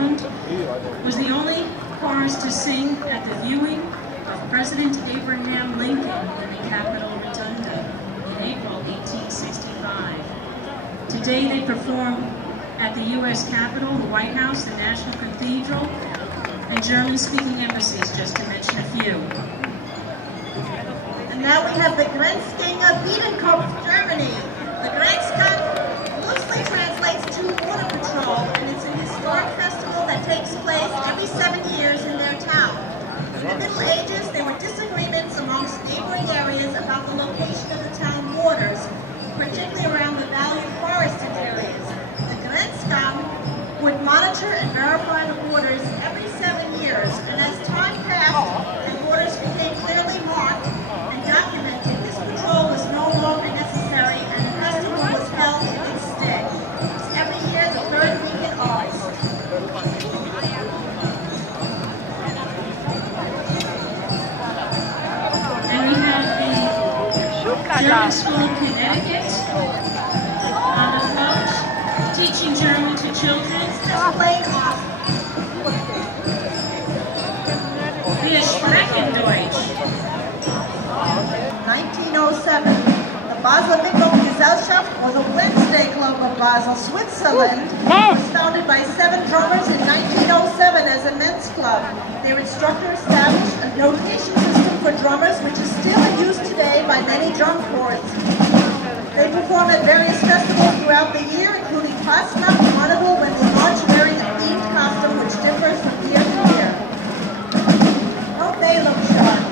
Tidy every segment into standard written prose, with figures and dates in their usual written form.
Maryland, was the only chorus to sing at the viewing of President Abraham Lincoln in the Capitol Rotunda in April 1865. Today they perform at the U.S. Capitol, the White House, the National Cathedral, and German-speaking embassies, just to mention a few. And now we have the Grenzgänger Biedenkopf, Germany. The Grenzgang loosely translates to Border Patrol, and it's a historic festival that takes place every 7 years in their town. In the Middle Ages, there were disagreements amongst neighboring areas about the location of the town borders, particularly around the valley and forested areas. The Grenzgang would monitor and verify the borders every 7 years, and as time passed and borders became clearly marked and documented, this patrol was no longer necessary and the festival was held in its stead. It's every year the third week in August. And we have the German School of Connecticut on the float, teaching German to children. Wir sprechen Deutsch. 1907. The Basel Gesellschaft was a Wednesday club of Basel, Switzerland. It was founded by 7 drummers in 1907 as a men's club. Their instructor established a notation system for drummers, which is still in use today by many drum corps. They perform at various festivals throughout the year, including Fastnacht, Carnival, when they march wearing a themed costume which differs from year to year. Hope they look sharp.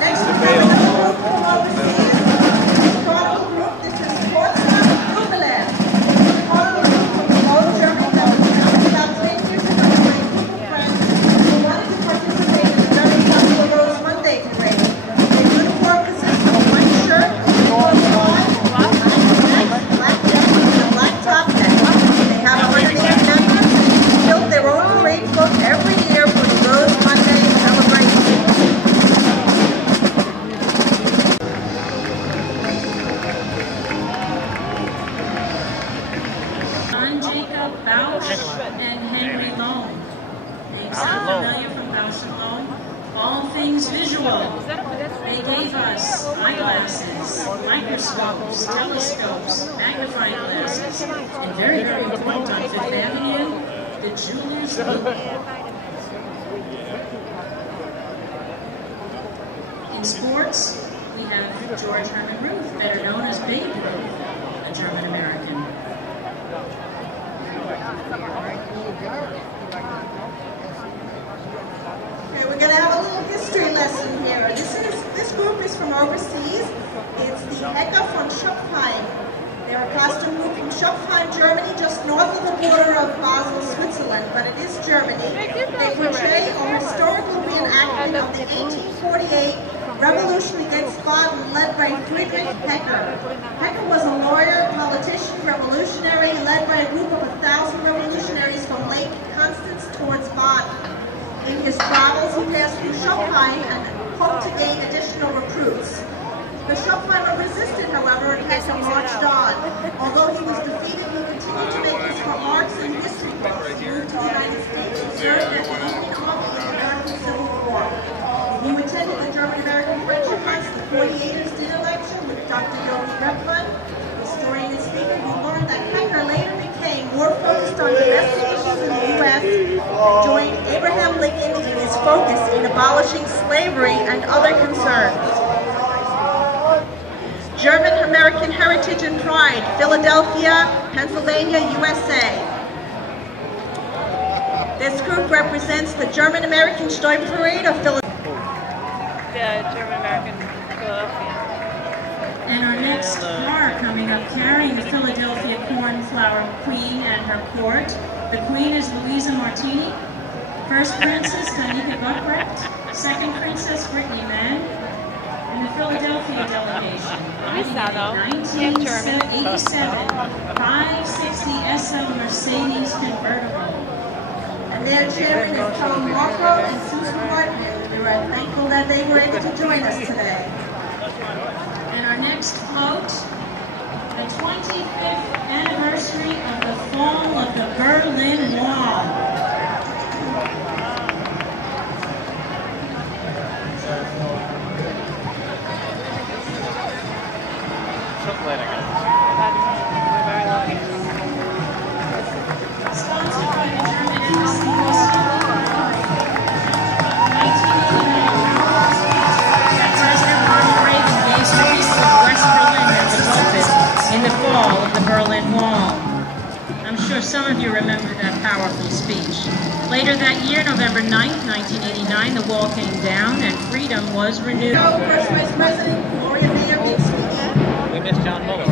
Next, we have another group from overseas. The Carnival group, this is Portsmouth, Wilhelm. The Carnival group from Cologne, Germany, that was founded about 10 years ago by a group of friends who wanted to participate in the very popular Rose Monday parade. Their uniform consists of a white shirt, uniform tie, black jacket, and a black top hat. They have 108 members and built their own parade book every year for the Rose Monday celebration. Bausch and Henry Lohm. Names familiar from Bausch and Lohm. All things visual. They gave us eyeglasses, microscopes, telescopes, magnifying glasses, and very, very important on Fifth Avenue, the jeweler's loop. In sports, we have George Herman Ruth, better known as Babe Ruth, a German-American. Okay, we're going to have a little history lesson here. This group is from overseas. It's the Hecker von Schopfheim. They're a costume group from Schopfheim, Germany, just north of the border of Basel, Switzerland, but it is Germany. They portray a historical reenactment of the 1848 revolution against Baden led by Friedrich Hecker. Hecker was a lawyer, politician, revolutionary, led by a group of 1,000 revolutionaries from Lake Constance towards Baden. In his travels, he passed through Schopfheim and hoped to gain additional recruits. The Schopfheimer resisted, however, and Hecker marched on. Although he was defeated, he continued to make his remarks and history books. He moved to the United States and served as the Union Army in the American Civil War. He attended the German-American Friendship Month, the 48ers dinner lecture with Dr. Yogi Bergman. Historian and speaker, we learned that Hecker later became more focused on domestic issues in the U.S. and joined Abraham Lincoln in his focus in abolishing slavery and other concerns. German-American Heritage and Pride, Philadelphia, Pennsylvania, USA. This group represents the German-American Steuben Parade of Philadelphia. The German-American Philadelphia. And our next car coming up carrying the Philadelphia Cornflower Queen and her court. The Queen is Louisa Martini. First Princess, Tanika Buckrecht. Second Princess, Brittany Mann. And the Philadelphia delegation, riding a 1987 560 SL Mercedes convertible. And their chairman is Tom Marco and Susan Martin. We are thankful that they were able to join us today. And our next float, the 25th anniversary of the fall of the Berlin Wall. Sponsored by the German Embassy, President Ronald Reagan gave to the people of West Berlin that resulted in the fall of the Berlin Wall. I'm sure some of you remember that powerful speech. Later that year, November 9th, 1989, the wall came down and freedom was renewed. First Vice President Gloria Mayer speaking. We missed John Muller. Do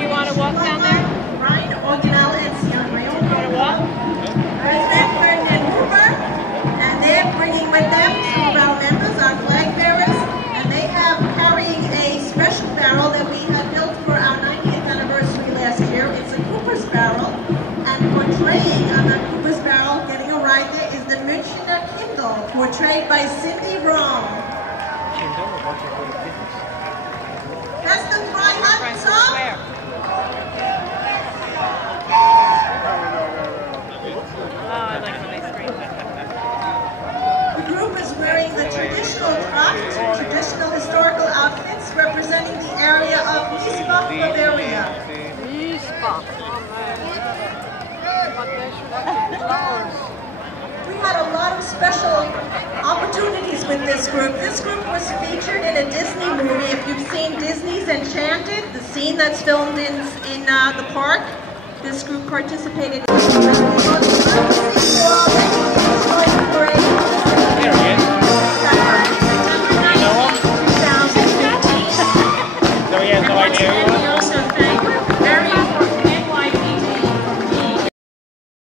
you want to walk down there? Ryan Organelle and Sierra Leone. You want to walk? President Ferdinand Hoover, and they're bringing with them two of our members, our flag bearers, and they have carrying a special barrel that we had built for our 90th anniversary last year. It's a Cooper's barrel, and portraying on the Cooper's barrel, getting a ride there, is the Münchner Kindle, portrayed by Cindy Rome. That's the dry hut song. Oh, I like when they scream. The group is wearing the traditional tracht, traditional historical outfits representing the area of Wiesbach, Bavaria. We had a lot of special opportunities with this group. This group was featured in a Disney movie. If you've seen Disney's Enchanted, the scene that's filmed in the park, this group participated in